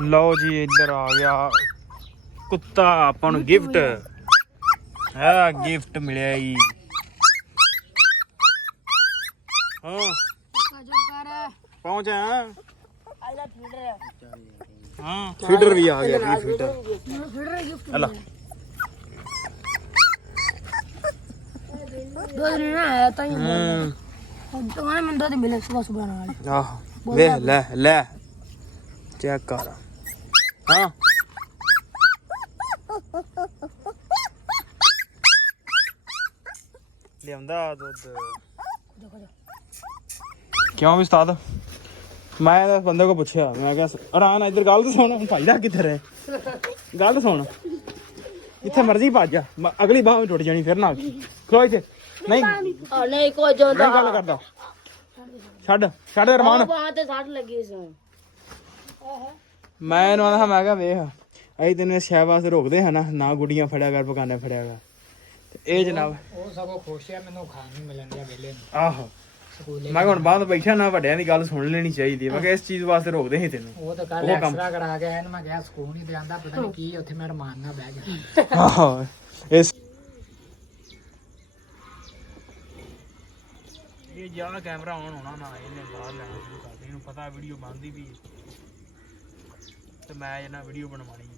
ਲਓ ਜੀ ਇੱਧਰ ਆ ਗਿਆ ਕੁੱਤਾ ਆਪਾਂ ਨੂੰ ਗਿਫਟ ਹੈ। ਗਿਫਟ ਮਿਲਿਆ ਜੀ। ਹਾਂ ਪਹੁੰਚਾ। ਹਾਂ ਫੀਡਰ ਵੀ ਆ ਗਿਆ ਜੀ। ਫੀਡਰ ਹਲਾ दो दिन ना आया था ही तुम्हारे मन दो दिन मिले सुबह सुबह ਨਾਲ ਆਹ ਵੇ ਲੈ ਲੈ ਚੈੱਕ ਕਰ। ਹਾਂ ਲਿਆਉਂਦਾ ਦੁੱਧ ਕਿਉਂ ਵੀ ਉਸਤਾਦ। ਮੈਂ ਤਾਂ ਬੰਦੇ ਕੋ ਪੁੱਛਿਆ, ਮੈਂ ਕਿਹਾ ਆਰਾਮ ਨਾਲ ਇੱਧਰ ਗੱਲ ਤਾਂ ਸੁਣ। ਭਾਈ ਦਾ ਕਿੱਥੇ ਰਹੇ ਗੱਲ ਤਾਂ ਸੁਣ। ਜਿੱਥੇ ਮਰਜ਼ੀ ਭੱਜ ਜਾ, ਅਗਲੀ ਬਾਹ ਵੀ ਟੁੱਟ ਜਾਣੀ ਫਿਰ ਨਾ ਖਲੋ ਇੱਥੇ। ਨਹੀਂ ਨਹੀਂ ਕੋਈ ਜੋ ਨਹੀਂ ਗੱਲ ਕਰਦਾ। ਛੱਡ ਛੱਡ ਰਮਾਨ। ਬਾਹਾਂ ਤੇ ਸੱਟ ਲੱਗੀ ਸੀ। ਮੈਂ ਇਹਨੂੰ ਆਂਦਾ ਮੈਂ ਕਿਹਾ ਵੇਖ ਅਸੀਂ ਤੈਨੂੰ ਸ਼ਹਿ ਵਾਸਤੇ ਰੋਕਦੇ ਹਾਂ ਨਾ ਗੁੱਡੀਆਂ ਫੜਿਆ ਕਰ ਪਕਾਨੇ ਫੜਿਆ ਕਰ। ਤੇ ਇਹ ਜਨਾਬ ਉਹ ਸਗੋਂ ਖੁਸ਼ ਆ ਮੈਨੂੰ ਖਾਣ ਨੂੰ ਮਿਲਣ ਦਿਆ ਵੇਲੇ ਨੂੰ। ਆਹੋ ਮੈਂ ਹੁਣ ਬਾਅਦ ਬੈਠਾ ਨਾ ਵੱਡਿਆਂ ਦੀ ਗੱਲ ਸੁਣ ਲੈਣੀ ਚਾਹੀਦੀ। ਮੈਂ ਕਿਹਾ ਇਸ ਚੀਜ਼ ਵਾਸਤੇ ਰੋਕਦੇ ਸੀ ਤੈਨੂੰ। ਉਹ ਤਾਂ ਕੱਲ ਐਕਸਟਰਾ ਕਰਾ ਕੇ ਆਇਆ ਨਾ, ਮੈਂ ਕਿਹਾ ਸਕੂਨ ਹੀ ਤੇ ਆਂਦਾ ਪਤਾ ਨਹੀਂ ਕੀ ਉੱਥੇ ਮੈਂ ਰਮਾਨ ਨਾਲ ਬਹਿ ਗਿਆ। ਆਹੋ ਇਸ ਇਹ ਜਿਆਦਾ ਕੈਮਰਾ ਆਨ ਹੋਣਾ ਨਾ ਇਹਨੇ ਬਾਹਰ ਲੈਣਾ ਸ਼ੁਰੂ ਕਰ ਦੇ। ਇਹਨੂੰ ਪਤਾ ਵੀਡੀਓ ਬਣਦੀ ਵੀ ਤੇ ਮੈਂ ਇਹਨਾਂ ਵੀਡੀਓ ਬਣਵਾਣੀ।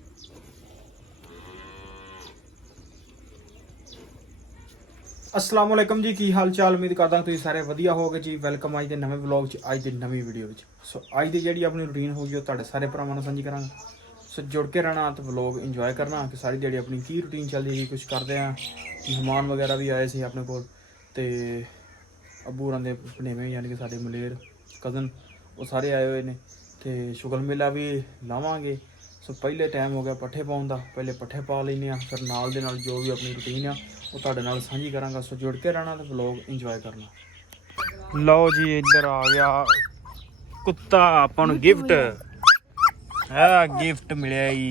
अस्सलाम वालेकुम जी, की हाल चाल। उम्मीद करदा तुसीं सारे वधिया होगे जी। वेलकम अज दे नवें व्लॉग च, अज दी नवीं वीडियो विच। सो अज दी जिहड़ी अपनी रूटीन होगी वो तुहाडे सारे भरावां नाल सांझी करांगा। सो जुड़ के रहना तो व्लॉग इंजॉय करना कि सारी दिहाड़ी अपनी की रूटीन चलदी है, कुछ करदे आ। मेहमान वगैरह भी आए सी अपने कोल ते अब्बू होरां दे भनेवें यानी कि साडे मलेर कज़न वो सारे आए हुए ने ते शुगल मेला भी लावांगे। सो पहले टाइम हो गया पट्ठे पाउण दा, पहले पट्ठे पा लैने आ, फिर नाल दे नाल जो भी अपनी रूटीन आ वो तुहाडे नाल सांझी करांगा। सो जुड़ के रहना तो व्लॉग इंजॉय करना। लो जी इधर आ गया कुत्ता ਆਪਾਂ ਨੂੰ ਗਿਫਟ ਹੈ। ਗਿਫਟ ਮਿਲਿਆ ਜੀ।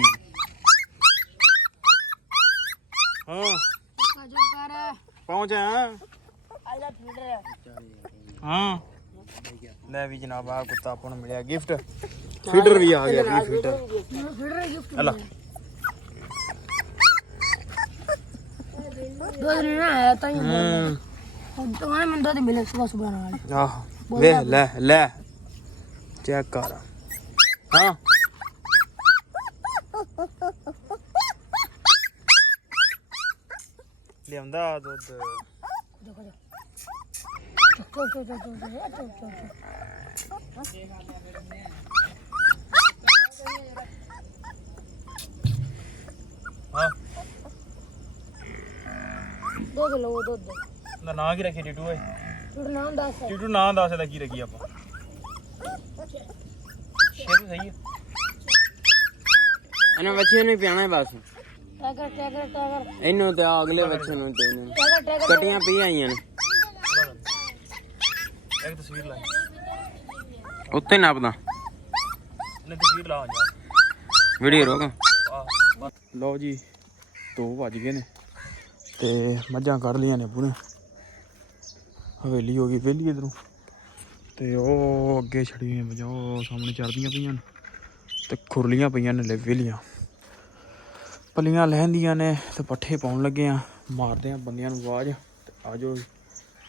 ਹਾਂ ਪਹੁੰਚਾ। ਹਾਂ ਲੈ ਵੀ ਜਨਾਬ ਆ ਕੁੱਤਾ ਆਪਾਂ ਨੂੰ ਮਿਲਿਆ ਗਿਫਟ। ਫੀਡਰ ਵੀ ਆ ਗਿਆ ਜੀ। ਫੀਡਰ ਹਲਾ दो दिन ना आया था ही तुम्हारे मन दो दिन मिले सुबह सुबह ਨਾਲ ਆਹ ਵੇ ਲੈ ਲੈ ਚੈੱਕ ਕਰ। ਹਾਂ ਲਿਆਉਂਦਾ ਦੁੱਧ ਹਾਂ दो किलो दूध ਦਾ ਨਾਂ ਕੀ ਰੱਖੀ ਟੀਟੂ ਓਏ? ਤੂੰ ਨਾਮ ਦੱਸ। ਟੀਟੂ ਨਾਂ ਦੱਸ ਇਹਦਾ ਕੀ ਰੱਖੀ ਆਪਾਂ? ਸ਼ੇਰੂ ਸਹੀ ਹੈ। ਇਹਨੂੰ ਬੱਚੇ ਨੂੰ ਪਿਆਣਾ ਬਸ। ਟੈਗਰ ਟੈਗਰ ਟੈਗਰ ਇਹਨੂੰ ਤੇ ਅਗਲੇ ਬੱਚੇ ਨੂੰ ਤੇ ਇਹਨੂੰ ਟੈਗਰ ਟੈਗਰ ਕਟੀਆਂ ਪੀ ਆਈਆਂ ਨੇ ਇੱਕ ਤਸਵੀਰ ਲਾ ਉੱਤੇ ਨਾਪਦਾ ਨੇ ਤਸਵੀਰ ਲਾ ਜਾ ਵੀਡੀਓ ਰੋਕ। ਲਓ ਜੀ 2 ਵੱਜ ਗਏ ਨੇ ਤੇ ਮੱਝਾਂ ਕੱਢ ਲੀਆਂ ਨੇ ਪੂਰੇ। ਹਵੇਲੀ ਹੋ ਗਈ ਵਿਹਲੀ ਇਧਰੋਂ ਤੇ ਉਹ ਅੱਗੇ ਛੜੀਆਂ ਮੱਝਾਂ ਉਹ ਸਾਹਮਣੇ ਚਰਦੀਆਂ ਪਈਆਂ ਨੇ ਤੇ ਖੁਰਲੀਆਂ ਪਈਆਂ ਨੇ ਵਿਹਲੀਆਂ। ਪਲੀਆਂ ਲਹਿੰਦੀਆਂ ਨੇ ਤੇ ਪੱਠੇ ਪਾਉਣ ਲੱਗੇ ਆ। ਮਾਰਦੇ ਆ ਬੰਦਿਆਂ ਨੂੰ ਆਵਾਜ਼ ਤੇ ਆ ਜਾਓ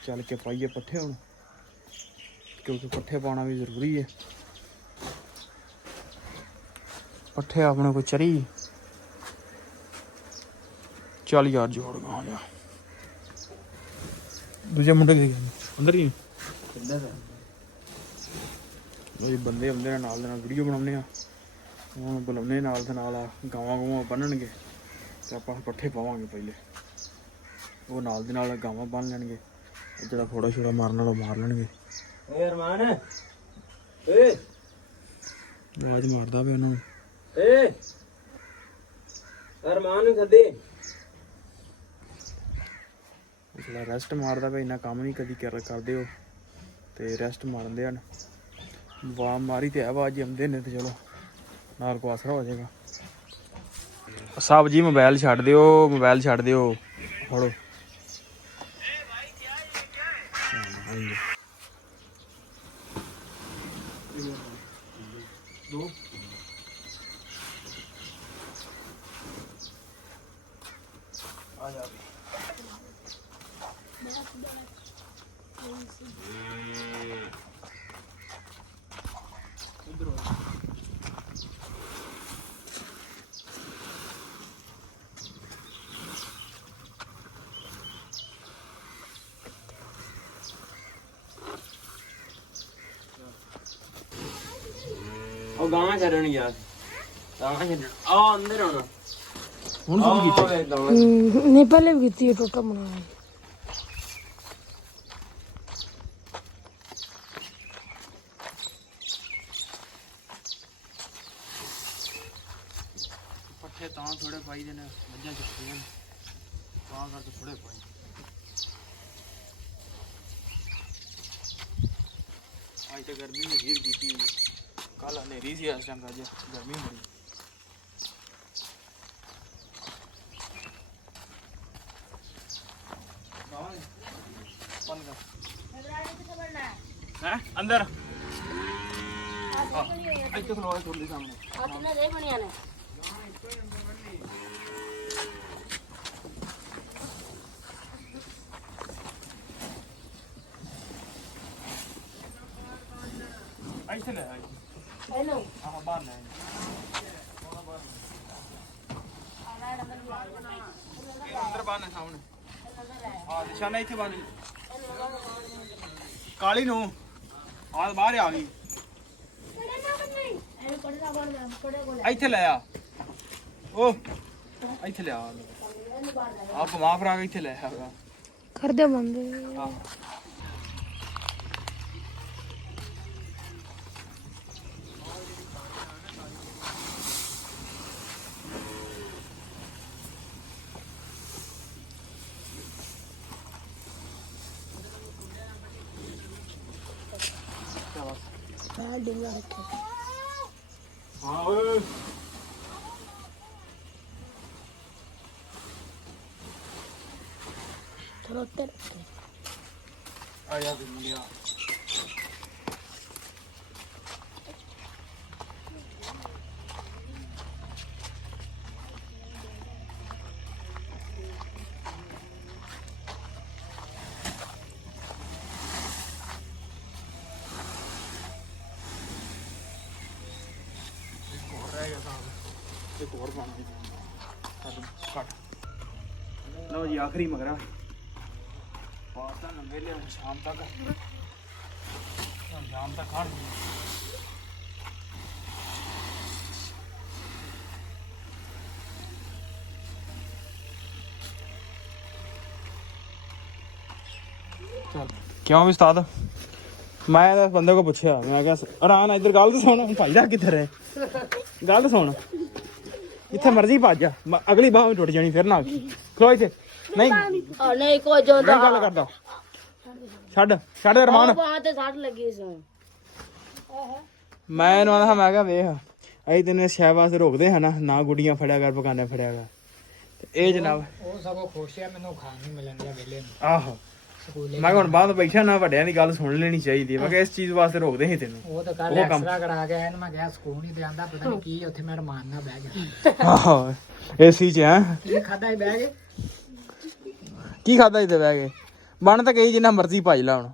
ਚੱਲ ਕੇ ਪਾਈਏ ਪੱਠੇ ਹੁਣ, ਕਿਉਂਕਿ ਪੱਠੇ ਪਾਉਣਾ ਵੀ ਜ਼ਰੂਰੀ ਹੈ। ਪੱਠੇ ਆਪਣੇ ਕੋਲ ਚਰੀ 40,000 ਜੋੜ ਗਾ ਜਾ। ਦੂਜੇ ਮੁੰਡੇ ਅੰਦਰ ਹੀ ਉਹ ਬੰਦੇ ਆਉਂਦੇ ਨੇ ਨਾਲ ਦੇ ਨਾਲ ਵੀਡੀਓ ਬਣਾਉਂਦੇ ਆ। ਹੁਣ ਬੁਲਾਉਂਦੇ ਨਾਲ ਦੇ ਨਾਲ ਆ ਗਾਵਾਂ ਗੂਵਾਂ ਬੰਨਣਗੇ ਤੇ ਆਪਾਂ ਪੱਠੇ ਪਾਵਾਂਗੇ। ਪਹਿਲੇ ਉਹ ਨਾਲ ਦੇ ਨਾਲ ਗਾਵਾਂ ਬੰਨ ਲੈਣਗੇ, ਜਿਹੜਾ ਫੋੜਾ ਛੋੜਾ ਮਾਰਨ ਵਾਲਾ ਮਾਰ ਲੈਣਗੇ। ਏ ਅਰਮਾਨ ਏ ਆਵਾਜ਼ ਮਾਰਦਾ ਪਿਆ ਉਹਨਾਂ ਨੂੰ। ਏ ਅਰਮਾਨ ਨੂੰ ਸੱਦੇ। ਥੋੜਾ ਰੈਸਟ ਮਾਰਦਾ ਪਿਆ, ਇੰਨਾ ਕੰਮ ਨਹੀਂ ਕਦੀ ਕਰਦੇ ਹੋ ਤੇ ਰੈਸਟ ਮਾਰਦੇ ਹਨ। ਵਾਹ ਮਾਰੀ ਤੇ ਆਵਾਜ਼ ਆਉਂਦੇ ਨੇ ਤੇ ਚਲੋ ਨਾਲ ਕੋ ਆਸਰਾ ਹੋ ਜਾਏਗਾ। ਸਾਹਿਬ ਜੀ ਮੋਬਾਈਲ ਛੱਡ ਦਿਓ, ਮੋਬਾਈਲ ਛੱਡ ਦਿਓ ਫੜੋ। ਉਹ ਗਾਂ ਛੱਡਣ ਯਾਰ ਗਾਂ ਛੱਡਣ ਆ ਅੰਦਰ ਆਉਣਾ ਹੁਣ ਸ਼ੁਰੂ ਕੀਤਾ ਨਹੀਂ ਪਹਿਲੇ ਵੀ ਕੀਤੀ ਟੋਟਾ ਬਣਾਇਆ ਪੱਠੇ ਤਾਂ ਥੋੜੇ ਪਾਈ ਦੇ ਨੇ ਮੱਝਾਂ ਚੁੱਕੀਆਂ ਨੇ ਤਾਂ ਕਰਕੇ ਥੋੜੇ ਪਾਈ ਅੱਜ ਤਾਂ ਗਰਮੀ ਨੇ ਹੀਰ ਕੀਤੀ ਕੱਲ ਹਨੇਰੀ ਸੀ ਇਸ ਟਾਈਮ ਅੱਜ ਗਰਮੀ ਬੜੀ ਹੈ ਅੰਦਰ ਇੱਥੇ ਖਲੋਆ ਤੁਹਾਡੇ ਸਾਹਮਣੇ ਆ ਕਿੰਨੇ ਦੇ ਬਣਿਆ ਨੇ ਇੱਥੇ ਲੈ ਆ ਹੈਲੋ ਆਹ ਬਾਹਰ ਲੈ ਅੰਦਰ ਬਾਹਰ ਨੇ ਸਾਹਮਣੇ ਹਾਂ ਨਿਸ਼ਾਨਾ ਇੱਥੇ ਬਾਹਰ ਕਾਲੀ ਨੂੰ ਆਹ ਬਾਹਰ ਆ ਗਈ ਇੱਥੇ ਲੈ ਆ ਉਹ ਇੱਥੇ ਲੈ ਆ ਆਪ ਘੁਮਾ ਫਰਾ ਕੇ ਇੱਥੇ ਲੈ ਆ ਕਰਦੇ ਬੰਦੇ ਹਾਂ ਮੈਂ ਡਿੰਗਾ ਰੱਖਿਆ ਹਾਂ ਓਏ ਥੋੜਾ ਉੱਤੇ ਰੱਖਿਆ ਆ ਜਾ ਦੁਨੀਆ एक और पाना लो जी आखिरी मगरा पास्ता नंगे ले शाम तक शाम तक खान चल क्यों भी उस्ताद मैं बंदे को पूछा मैं क्या आराम इधर गल तो सुन भाई दा किधर है गल तो सुन जिथे मर्जी भज जा अगली बाह टुट जानी फिर ना खलो इथे नहीं ਨਹੀਂ ਕੋਈ ਜਾਂਦਾ मैं गल करदा ਛੱਡ ਛੱਡ ਰਮਾਨ ਬਾਹਾਂ ਤੇ ਸੱਟ ਲੱਗੀ ਸੀ ਮੈਂ ਇਹਨੂੰ ਆਂਦਾ ਮੈਂ ਕਿਹਾ ਵੇਖ ਅਸੀਂ ਤੈਨੂੰ ਸ਼ਹਿ ਵਾਸਤੇ ਰੋਕਦੇ ਹਾਂ ਨਾ ਗੁੱਡੀਆਂ ਫੜਿਆ ਕਰ ਪਕਾਨੇ ਫੜਿਆ ਕਰ ਤੇ ਇਹ ਜਨਾਬ ਉਹ ਸਗੋਂ ਖੁਸ਼ ਆ ਮੈਨੂੰ ਖਾਣ ਨਹੀਂ ਮਿਲਣ ਦਿਆ ਵੇਲੇ ਨੂੰ ਆਹੋ ਸਕੂਲੇ ਮੈਂ ਹੁਣ ਬਾਹਰ ਬੈਠਾ ਨਾ ਵੱਡਿਆਂ ਦੀ ਗੱਲ ਸੁਣ ਲੈਣੀ ਚਾਹੀਦੀ ਮੈਂ ਕਿਹਾ ਇਸ ਚੀਜ਼ ਵਾਸਤੇ ਰੋਕਦੇ ਸੀ ਤੈਨੂੰ ਉਹ ਤਾਂ ਕੱਲ ਉਹ ਕੰਮ। ਐਕਸਟਰਾ ਕਰਾ ਗਿਆ ਇਹਨੂੰ ਮੈਂ ਕਿਹਾ ਸਕੂਲ ਨਹੀਂ ਜਾਂਦਾ ਪਤਾ ਨਹੀਂ ਕੀ ਉੱਥੇ ਮੈਂ ਰਮਾਨ ਨਾਲ ਬਹਿ ਗਿਆ ਆਹੋ ਏਸੀ ਚ ਹੈ ਕੀ ਖਾਦਾ ਹੀ ਬਹਿ ਗਏ ਕੀ ਖਾਦਾ ਇੱਥੇ ਬਹਿ ਕੇ ਬਣ ਤਾਂ ਕਹੀ ਜਿੰਨਾ ਮਰਜ਼ੀ ਭੱਜ ਲਾ ਹੁਣ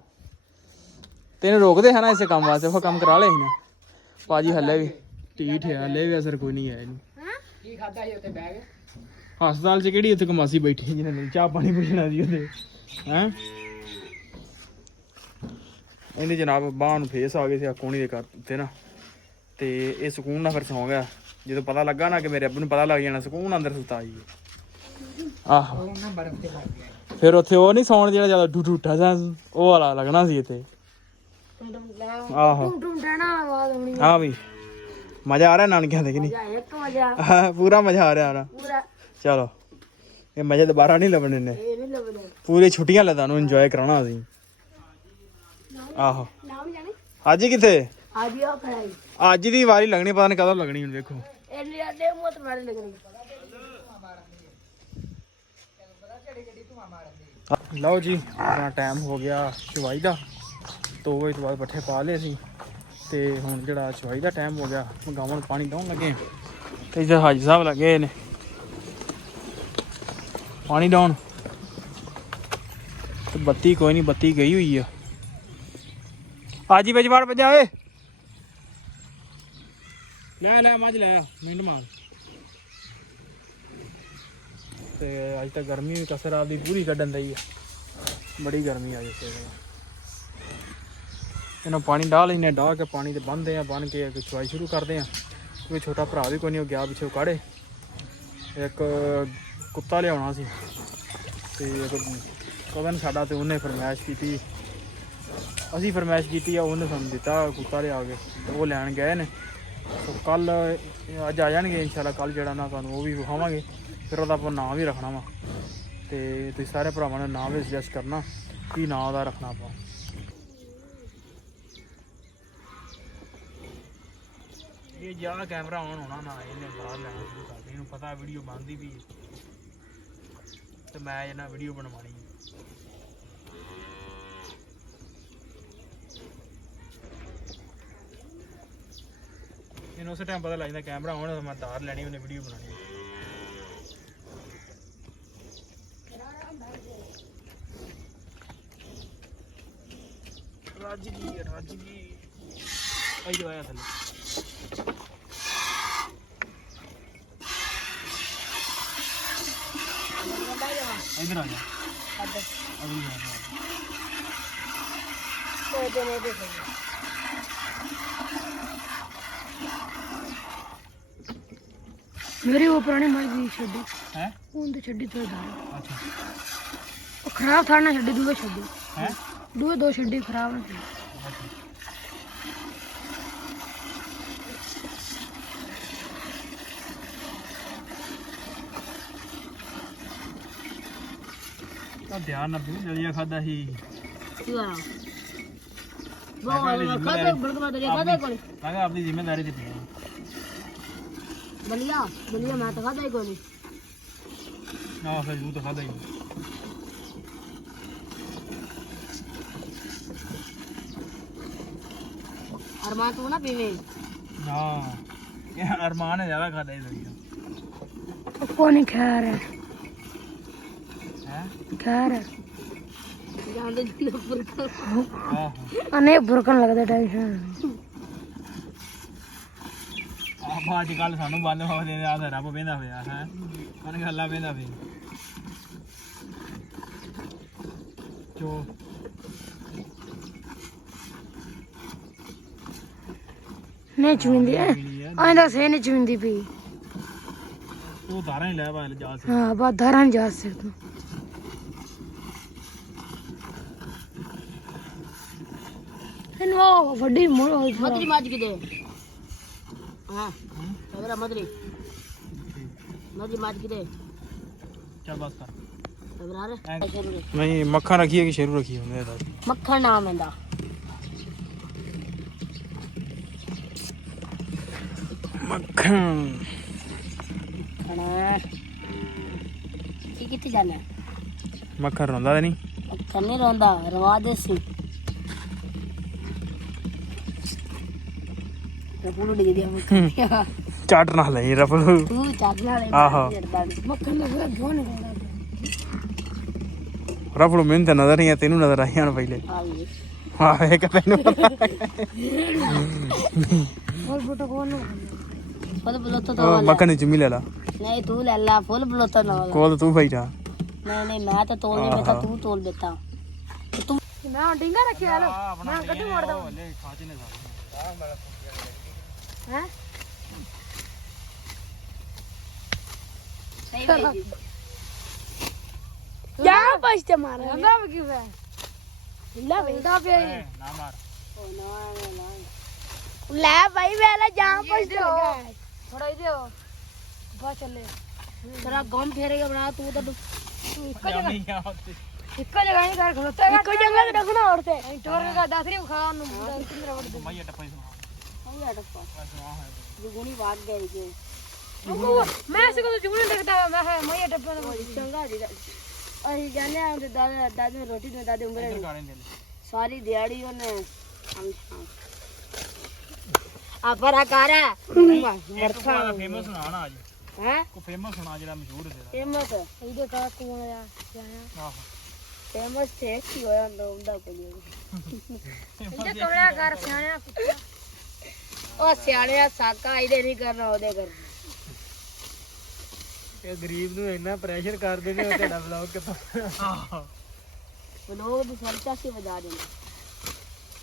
ਤੈਨੂੰ ਰੋਕਦੇ ਹਨ ਇਸੇ ਕੰਮ ਵਾਸਤੇ ਉਹ ਕੰਮ ਕਰਾ ਲਿਆ ਸੀ ਨਾ ਪਾਜੀ ਹੱਲੇ ਵੀ ਢੀਠ ਹੈ ਹੱਲੇ ਵੀ ਅਸਰ ਕੋਈ ਨਹੀਂ ਹੈ ਇਹਨੂੰ ਕੀ ਖਾਦਾ ਸੀ ਉੱਥੇ ਬਹਿ ਗਏ ਹਸਪਤਾਲ 'ਚ ਕਿਹੜੀ ਉੱਥੇ ਕਮਾਸੀ ਬੈਠੀ ਸੀ ਜਿਹਨੇ ਚਾਹ ਪਾਣੀ ਪੁੱਛਣਾ ਸੀ ਉਹਦੇ ਹੈ ਇਹਨੇ ਜਨਾਬ ਬਾਹ ਨੂੰ ਫੇਸ ਆ ਗਏ ਸੀ ਕੋਣੀ ਦੇ ਕਰ ਉੱਤੇ ਨਾ ਤੇ ਇਹ ਸਕੂਨ ਨਾਲ ਫਿਰ ਸੌਂ ਗਿਆ ਜਦੋਂ ਪਤਾ ਲੱਗਾ ਨਾ ਕਿ ਮੇਰੇ ਅੱਬ ਨੂੰ ਪਤਾ ਲੱਗ ਜਾਣਾ ਸਕੂਨ ਅੰਦਰ ਸੁੱਤਾ ਜੀ ਆਹੋ ਉਹ ਨਾ ਬਰਫ਼ ਤੇ ਲੱਗ ਗਿਆ ਫਿਰ ਉੱਥੇ ਉਹ ਨਹੀਂ ਸੌਣ ਜਿਹੜਾ ਜਿਆਦਾ ਢੂਠਾ ਸਾ ਉਹ ਵਾਲਾ ਲੱਗਣਾ ਸੀ ਇੱਥੇ ਆਹੋ ਟੁੰਟੁੰ ਡਣਾ ਆਵਾਜ਼ ਆਉਣੀ ਹਾਂ ਵੀ ਮਜ਼ਾ ਆ ਰਿਹਾ ਨਾਨਕਿਆਂ ਦੇ ਕਿ ਨਹੀਂ ਜਾਂ ਇੱਕ ਮਜ਼ਾ ਹਾਂ, ਪੂਰਾ ਮਜ਼ਾ ਆ ਰਿਹਾ ਨਾ ਪੂਰਾ ਚਲੋ ਇਹ ਮਜ਼ੇ ਦੁਬਾਰਾ ਨਹੀਂ ਲੱਭਣੇ ਨੇ ਇਹ ਨਹੀਂ ਲੱਭਦਾ ਪੂਰੀ ਛੁੱਟੀਆਂ ਲੈ ਤੁਹਾਨੂੰ ਇੰਜੋਏ ਕਰਾਉਣਾ ਅਸੀਂ ਆਹੋ ਨਾਮ ਜਾਣੇ ਅੱਜ ਹੀ ਕਿੱਥੇ ਅੱਜ ਆ ਖੜਾਈ ਅੱਜ ਦੀ ਵਾਰੀ ਲੱਗਣੀ ਪਤਾ ਨਹੀਂ ਕਦੋਂ ਲੱਗਣੀ ਹੁਣ ਵੇਖੋ ਇੰਡੀਆ ਦੇ ਮੋਤ ਮਾਰੇ ਲੱਗਣੀ ਲਓ ਜੀ ਆਪਣਾ ਟਾਈਮ ਹੋ ਗਿਆ ਚਵਾਈ ਦਾ 2 ਵਜੇ ਤੋਂ ਬਾਅਦ ਪੱਠੇ ਪਾ ਲਏ ਸੀ ਤੇ ਹੁਣ ਜਿਹੜਾ ਚਵਾਈ ਦਾ ਟਾਈਮ ਹੋ ਗਿਆ ਗਾਵਾਂ ਨੂੰ ਪਾਣੀ ਡਾਉਣ ਲੱਗੇ ਤੇ ਇੱਧਰ ਹਾਜੀ ਸਾਹਿਬ ਲੱਗੇ ਨੇ ਪਾਣੀ ਡਾਉਣ ਤੇ ਬੱਤੀ ਕੋਈ ਨਹੀਂ ਬੱਤੀ ਗਈ ਹੋਈ ਆ ਅੱਜ ਹੀ ਵਿੱਚ ਵੜ ਭਜਾ ਓਏ ਲੈ ਮੱਝ ਲੈ ਮਿੰਟ ਮਾਰ ਤੇ ਅੱਜ ਤਾਂ ਗਰਮੀ ਵੀ ਕਸਰ ਆਪਦੀ ਪੂਰੀ ਕੱਢਣ ਦਈ ਆ ਬੜੀ ਗਰਮੀ ਆ ਜਿੱਥੇ ਇਹਨੂੰ ਪਾਣੀ ਡਾਹ ਲੈਂਦੇ ਹਾਂ, ਡਾਹ ਕੇ ਪਾਣੀ ਤੇ ਬੰਨ੍ਹਦੇ ਆ, ਬੰਨ੍ਹ ਕੇ ਚੁਆਈ ਸ਼ੁਰੂ ਕਰਦੇ ਆ। ਕੋਈ ਛੋਟਾ ਭਰਾ ਵੀ ਕੋਈ ਨਹੀਂ, ਉਹ ਗਿਆ ਪਿੱਛੇ ਕਾੜੇ। ਇੱਕ ਕੁੱਤਾ ਲਿਆਉਣਾ ਸੀ ਤੇ ਕਵਨ ਸਾਡਾ, ਤੇ ਉਹਨੇ ਫਰਮਾਇਸ਼ ਕੀਤੀ, ਅਸੀਂ ਫਰਮਾਇਸ਼ ਕੀਤੀ ਆ, ਉਹਨੇ ਸਾਨੂੰ ਦਿੱਤਾ ਕੁੱਤਾ ਲਿਆ ਕੇ। ਉਹ ਲੈਣ ਗਏ ਨੇ। ਕੱਲ ਅੱਜ ਆ ਜਾਣਗੇ ਇਨਸ਼ਾਅੱਲਾ। ਕੱਲ ਜਿਹੜਾ ਨਾ ਤੁਹਾਨੂੰ ਉਹ ਵੀ ਵਿਖਾਵਾਂਗੇ। ਫਿਰ ਉਹਦਾ ਆਪਾਂ ਨਾਂ ਵੀ ਰੱਖਣਾ ਵਾ, ਤੇ ਤੁਸੀਂ ਸਾਰੇ ਭਰਾਵਾਂ ਨੇ ਨਾਂ ਵੀ ਸੁਜੈਸਟ ਕਰਨਾ ਕੀ ਨਾਂ ਉਹਦਾ ਰੱਖਣਾ ਆਪਾਂ। ਇਹ ਜਿਆਦਾ ਕੈਮਰਾ ਆਨ ਹੋਣਾ ਨਾ, ਇਹਨੇ ਬਾਹਰ ਲੈਣਾ ਸ਼ੁਰੂ ਕਰ ਦੇ। ਇਹਨੂੰ ਪਤਾ ਵੀਡੀਓ ਬਣਦੀ ਵੀ ਤੇ ਮੈਂ ਇਹਨਾਂ ਵੀਡੀਓ ਬਣਵਾਣੀ। ਇਹਨੂੰ ਉਸੇ ਟਾਈਮ ਪਤਾ ਲੱਗ ਜਾਂਦਾ ਕੈਮਰਾ ਆਨ, ਮੈਂ ਤਾਰ ਲੈਣੀ, ਉਹਨੇ ਵੀਡੀਓ ਬਣਾਉਣੀ। ਰੱਜ ਗਈ ਆਈ ਜੋ ਆਇਆ ਥੱਲੇ। इधर आ जा। अभी मेरी वो पुरानी मर्जी छड्डी है, उन तो छड्डी तो दाल। अच्छा वो खराब था ना, छड्डी दूए छड्डी है, दूए दो छड्डी खराब ना थी। अच्छा तो ध्यान ना तू जलिया खादा ही अपनी जिम्मेदारी थी बलिया बलिया मैं तो खाता ही कोई ना, फिर तू तो खादा ही। अरमान तू ना पीवे हाँ, ये अरमान है ज्यादा खादा ही दलिया। कौन खैर है हैं, खैर है आहो बुरकन लगता टेंशन। ਆਪਾਂ ਅੱਜ ਕੱਲ ਸਾਨੂੰ ਬੰਦ ਹੋ ਦੇ ਆ ਰੱਬ ਵੇਂਦਾ ਪਿਆ ਹੈ, ਮਨ ਗੱਲਾਂ ਵੇਂਦਾ ਪਿਆ ਜੋ नहीं चुंदी है आंदा से नहीं चुंदी पी। ਤੂੰ ਧਾਰਾਂ ਹੀ ਲੈ ਬਾਹਰ ਜਾ ਸੀ। हां बात धरन जा से तू नो वड्डी मदरी माज के दे। हां मेरा मदरी माज के दे। ਚੱਲ ਬਸ ਕਰ। खबर ਨਹੀਂ ਮੱਖਣ ਰੱਖੀ ਹੈ ਕਿ ਸ਼ੇਰੂ ਰੱਖੀ ਹੁੰਦੇ ਇਹਦਾ? मक्खन नाम है दा ਮੱਖਣ खाना की किथे जाना है? ਮੱਖਣ ਰੋਂਦਾ ਤੇ ਨਹੀਂ? मक्खन नहीं रोंदा रवा दे सी रपुलू डिग दिया मक्खन ਚੱਟ ਨਾ ਲਈ ਰਫਲੂ। तू चाटना ले आहो। मक्खन लगा जोन रोंदा ਰਫਲੂ ਮੈਨੂੰ ਤਾਂ ਨਜ਼ਰ ਨਹੀਂ ਆ, ਤੈਨੂੰ ਨਜ਼ਰ ਆਈ ਹੁਣ ਪਹਿਲੇ। आ गई ਆਹ ਇੱਕ ਤੈਨੂੰ फुल बुटो कौन फुल बुलोतो तो ਮੱਖਣ ਦੀ ਚੁੰਮੀ ਲੈ ਲਾ, नहीं तू ले ला फुल बुलोतो ना ਕੋਲ ਤੂੰ ਬੈਠਾ। नहीं नहीं मैं तो तोल नहीं देता तू तोल देता तू मैं डिंगा रखे यार मैं गड्डी मार दूं हैं क्या बचते मार गंगा में क्यों है ला बेटा पे ਨਾ ਮਾਰ। ओ ना ले भाई वेला जहां बचते हो थोड़ा इधर हो बस चले तेरा गम फेरेगा बना तू तो इक्को जगह नहीं कर खलोता है इक्को जगह पे रखना औरते टोर का दासरी खान मेरा बड़ ਮੈਂ ਟੱਪਾ ਹੀ ਸੁਣਾ। नहीं अटपा जुगुनी भाग गई के मैं से को जुगुनी देखता मैं है मैं अटपा चंगा दी अरे जाने हम दादा दादा रोटी ने दादे उंगरे ਗਾਣੇ ਦੇ ਲੈ। सारी दिहाड़ी ने हम अपरा कारा मरथा ਫੇਮਸ ਸੁਣਾ ਨਾ ਅੱਜ, हैं ਕੋ ਫੇਮਸ ਸੁਣਾ ਜਿਹੜਾ ਮਸ਼ਹੂਰ ਹੈ ਤੇਰਾ। फेमस इधर का कौन आया आया ਆਹੋ फेमस थे की होया उंदा को इधर कमरा कर सियाणा ओ सियाणा साका इधर नहीं करना ओदे कर ਇਹ ਗਰੀਬ ਨੂੰ ਇੰਨਾ ਪ੍ਰੈਸ਼ਰ ਕਰਦੇ ਨੇ, ਤੁਹਾਡਾ ਵਲੌਗ ਕਿੱਥੋਂ? लोग भी सरचा से बजा देना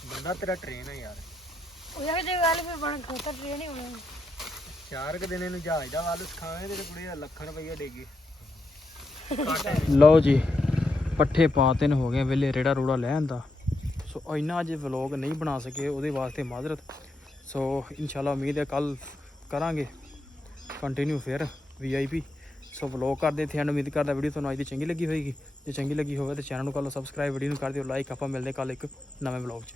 ਬੰਦਾ ਤੇਰਾ ਟ੍ਰੇਨ ਹੈ ਯਾਰ ਉਹ ਯਾਰ ਜੇ ਗੱਲ ਫਿਰ ਬਣ ਖੋਤਾ ਟ੍ਰੇਨ ਹੀ ਹੋਣੀ 4 ਦਿਨ ਇਹਨੂੰ ਜਹਾਜ਼ ਦਾ ਵੱਲ ਸਿਖਾਵੇਂ ਤੇ ਕੁੜੇ ਲੱਖਾਂ ਰੁਪਈਆ ਡੇਗੇ ਲਓ ਜੀ ਪੱਠੇ ਪਾਤੇ ਨੇ ਹੋ ਗਏ ਵੇਲੇ ਰੇੜਾ ਰੋੜਾ ਲੈ ਆਂਦਾ। ਸੋ ਇੰਨਾ ਅੱਜ ਵਲੌਗ ਨਹੀਂ ਬਣਾ ਸਕੇ ਉਹਦੇ ਵਾਸਤੇ ਮਾਜ਼ਰਤ। ਸੋ ਇਨਸ਼ਾਅੱਲਾ ਉਮੀਦ ਹੈ ਕੱਲ ਕਰਾਂਗੇ ਕੰਟੀਨਿਊ ਫਿਰ VIP। ਸੋ ਵਲੌਗ ਕਰਦੇ ਇੱਥੇ ਐਂਡ। ਉਮੀਦ ਕਰਦਾ ਵੀਡੀਓ ਤੁਹਾਨੂੰ ਅੱਜ ਦੀ ਚੰਗੀ ਲੱਗੀ ਹੋਏਗੀ। ਜੇ ਚੰਗੀ ਲੱਗੀ ਹੋਵੇ ਤਾਂ ਚੈਨਲ ਨੂੰ ਕਰ ਲਓ ਸਬਸਕ੍ਰਾਈਬ, ਵੀਡੀਓ ਨੂੰ ਕਰ ਦਿਓ ਲਾਈਕ। ਆਪਾਂ ਮਿਲਦੇ ਕੱਲ ਇੱਕ ਨਵੇਂ ਵਲੌਗ 'ਚ।